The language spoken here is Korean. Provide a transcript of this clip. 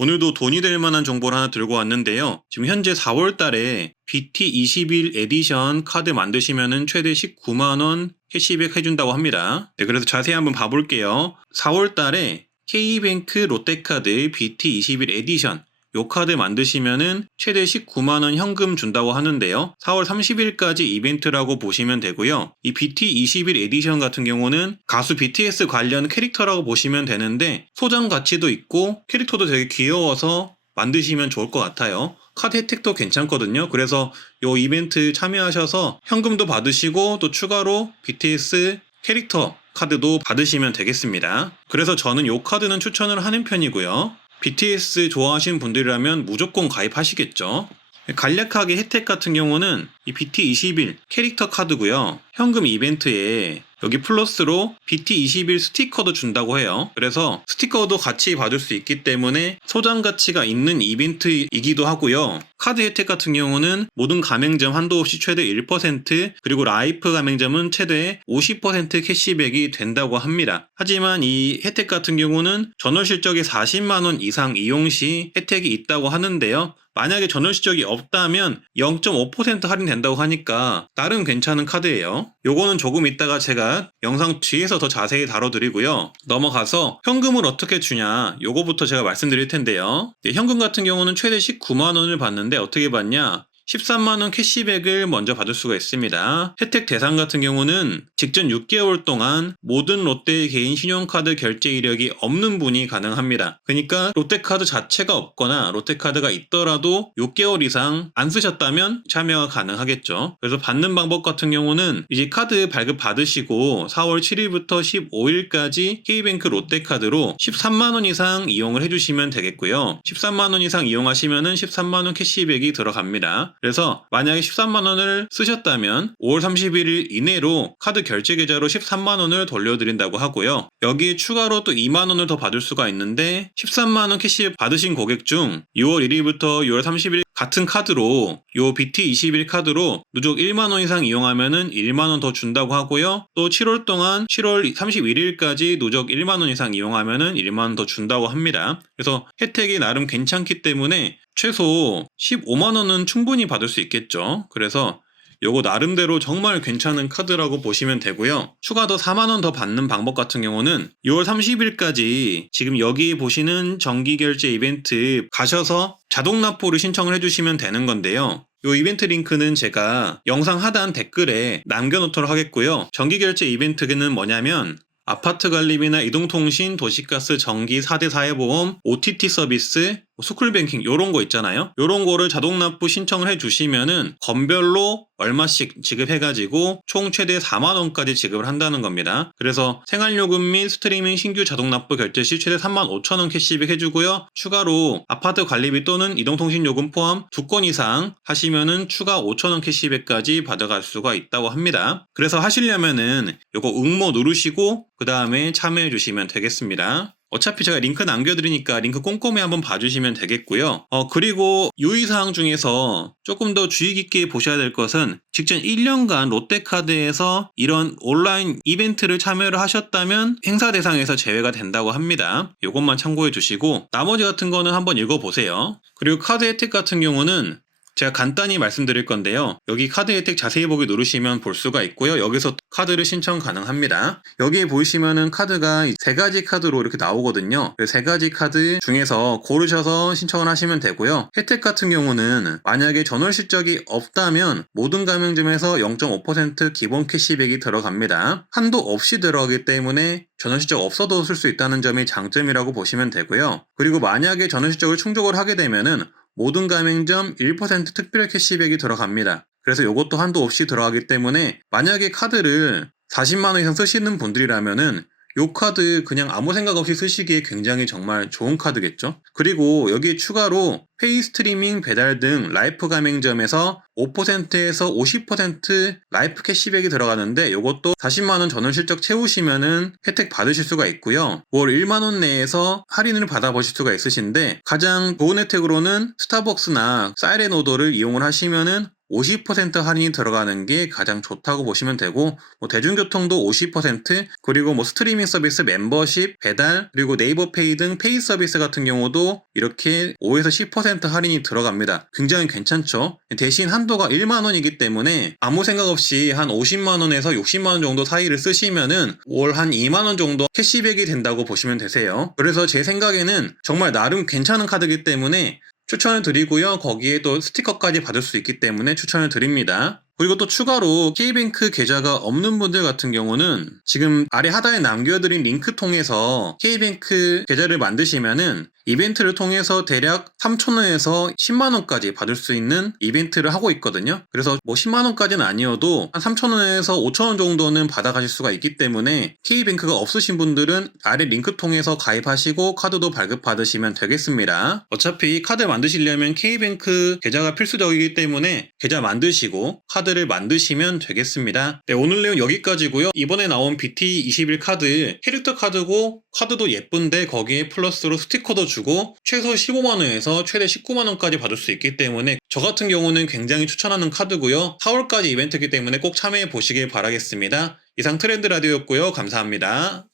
오늘도 돈이 될 만한 정보를 하나 들고 왔는데요. 지금 현재 4월 달에 BT21 에디션 카드 만드시면은 최대 19만원 캐시백 해준다고 합니다. 네, 그래서 자세히 한번 봐볼게요. 4월 달에 K뱅크 롯데카드 BT21 에디션 요 카드 만드시면은 최대 19만원 현금 준다고 하는데요. 4월 30일까지 이벤트라고 보시면 되고요. 이 BT21 에디션 같은 경우는 가수 BTS 관련 캐릭터라고 보시면 되는데 소장 가치도 있고 캐릭터도 되게 귀여워서 만드시면 좋을 것 같아요. 카드 혜택도 괜찮거든요. 그래서 요 이벤트 참여하셔서 현금도 받으시고 또 추가로 BTS 캐릭터 카드도 받으시면 되겠습니다. 그래서 저는 요 카드는 추천을 하는 편이고요. BTS 좋아하시는 분들이라면 무조건 가입하시겠죠. 간략하게 혜택 같은 경우는 이 BT21 캐릭터 카드고요. 현금 이벤트에 여기 플러스로 BT21 스티커도 준다고 해요. 그래서 스티커도 같이 받을 수 있기 때문에 소장 가치가 있는 이벤트이기도 하고요. 카드 혜택 같은 경우는 모든 가맹점 한도 없이 최대 1% 그리고 라이프 가맹점은 최대 50% 캐시백이 된다고 합니다. 하지만 이 혜택 같은 경우는 전월 실적이 40만원 이상 이용 시 혜택이 있다고 하는데요. 만약에 전월 실적이 없다면 0.5% 할인된다고 하니까 나름 괜찮은 카드예요. 요거는 조금 이따가 제가 영상 뒤에서 더 자세히 다뤄드리고요. 넘어가서 현금을 어떻게 주냐 요거부터 제가 말씀드릴 텐데요. 현금 같은 경우는 최대 19만원을 받는데 어떻게 받냐? 13만원 캐시백을 먼저 받을 수가 있습니다. 혜택 대상 같은 경우는 직전 6개월 동안 모든 롯데 개인 신용카드 결제 이력이 없는 분이 가능합니다. 그러니까 롯데카드 자체가 없거나 롯데카드가 있더라도 6개월 이상 안 쓰셨다면 참여가 가능하겠죠. 그래서 받는 방법 같은 경우는 이제 카드 발급 받으시고 4월 7일부터 15일까지 K뱅크 롯데카드로 13만원 이상 이용을 해주시면 되겠고요. 13만원 이상 이용하시면은 13만원 캐시백이 들어갑니다. 그래서 만약에 13만원을 쓰셨다면 5월 31일 이내로 카드 결제 계좌로 13만원을 돌려드린다고 하고요. 여기에 추가로 또 2만원을 더 받을 수가 있는데 13만원 캐시 받으신 고객 중 6월 1일부터 6월 30일 같은 카드로 요 BT21 카드로 누적 1만원 이상 이용하면은 1만원 더 준다고 하고요. 또 7월 동안 7월 31일까지 누적 1만원 이상 이용하면은 1만원 더 준다고 합니다. 그래서 혜택이 나름 괜찮기 때문에 최소 15만원은 충분히 받을 수 있겠죠. 그래서 요거 나름대로 정말 괜찮은 카드라고 보시면 되고요. 추가 더 4만원 더 받는 방법 같은 경우는 6월 30일까지 지금 여기 보시는 정기결제 이벤트 가셔서 자동 납부를 신청을 해주시면 되는 건데요. 이 이벤트 링크는 제가 영상 하단 댓글에 남겨놓도록 하겠고요. 정기결제 이벤트는 뭐냐면 아파트 관리비나 이동통신, 도시가스, 전기, 4대 사회보험, OTT 서비스, 스쿨뱅킹 요런 거 있잖아요. 요런 거를 자동 납부 신청을 해주시면은 건별로 얼마씩 지급해가지고 총 최대 4만원까지 지급을 한다는 겁니다. 그래서 생활요금 및 스트리밍 신규 자동 납부 결제 시 최대 35,000원 캐시백 해주고요. 추가로 아파트 관리비 또는 이동통신 요금 포함 2건 이상 하시면은 추가 5,000원 캐시백까지 받아갈 수가 있다고 합니다. 그래서 하시려면은 요거 응모 누르시고 그 다음에 참여해 주시면 되겠습니다. 어차피 제가 링크 남겨드리니까 링크 꼼꼼히 한번 봐주시면 되겠고요. 그리고 유의사항 중에서 조금 더 주의 깊게 보셔야 될 것은 직전 1년간 롯데카드에서 이런 온라인 이벤트를 참여를 하셨다면 행사 대상에서 제외가 된다고 합니다. 이것만 참고해 주시고 나머지 같은 거는 한번 읽어보세요. 그리고 카드 혜택 같은 경우는 제가 간단히 말씀드릴 건데요. 여기 카드 혜택 자세히 보기 누르시면 볼 수가 있고요. 여기서 카드를 신청 가능합니다. 여기에 보이시면은 카드가 3가지 카드로 이렇게 나오거든요. 3가지 카드 중에서 고르셔서 신청을 하시면 되고요. 혜택 같은 경우는 만약에 전월 실적이 없다면 모든 가맹점에서 0.5% 기본 캐시백이 들어갑니다. 한도 없이 들어가기 때문에 전월 실적 없어도 쓸 수 있다는 점이 장점이라고 보시면 되고요. 그리고 만약에 전월 실적을 충족을 하게 되면은 모든 가맹점 1% 특별 캐시백이 들어갑니다. 그래서 이것도 한도 없이 들어가기 때문에 만약에 카드를 40만원 이상 쓰시는 분들이라면은 이 카드 그냥 아무 생각 없이 쓰시기에 굉장히 정말 좋은 카드겠죠. 그리고 여기에 추가로 페이 스트리밍 배달 등 라이프 가맹점에서 5%에서 50% 라이프 캐시백이 들어가는데 이것도 40만원 전월 실적 채우시면은 혜택 받으실 수가 있고요. 월 1만원 내에서 할인을 받아보실 수가 있으신데 가장 좋은 혜택으로는 스타벅스나 사이렌 오더를 이용을 하시면은 50% 할인이 들어가는 게 가장 좋다고 보시면 되고, 대중교통도 50%, 그리고 스트리밍 서비스, 멤버십, 배달, 그리고 네이버 페이 등 페이 서비스 같은 경우도 이렇게 5에서 10% 할인이 들어갑니다. 굉장히 괜찮죠? 대신 한도가 1만 원이기 때문에 아무 생각 없이 한 50만 원에서 60만 원 정도 사이를 쓰시면은 월 한 2만 원 정도 캐시백이 된다고 보시면 되세요. 그래서 제 생각에는 정말 나름 괜찮은 카드이기 때문에 추천을 드리고요. 거기에 또 스티커까지 받을 수 있기 때문에 추천을 드립니다. 그리고 또 추가로 K뱅크 계좌가 없는 분들 같은 경우는 지금 아래 하단에 남겨드린 링크 통해서 K뱅크 계좌를 만드시면은 이벤트를 통해서 대략 3,000원에서 10만원까지 받을 수 있는 이벤트를 하고 있거든요. 그래서 10만원까지는 아니어도 한 3,000원에서 5,000원 정도는 받아가실 수가 있기 때문에 K뱅크가 없으신 분들은 아래 링크 통해서 가입하시고 카드도 발급받으시면 되겠습니다. 어차피 카드 만드시려면 K뱅크 계좌가 필수적이기 때문에 계좌 만드시고 카드를 만드시면 되겠습니다. 네, 오늘 내용 여기까지고요. 이번에 나온 BT21 카드 캐릭터 카드고 카드도 예쁜데 거기에 플러스로 스티커도 주고 최소 15만원에서 최대 19만원까지 받을 수 있기 때문에 저 같은 경우는 굉장히 추천하는 카드고요. 4월까지 이벤트이기 때문에 꼭 참여해 보시길 바라겠습니다. 이상 트렌드 라디오였고요. 감사합니다.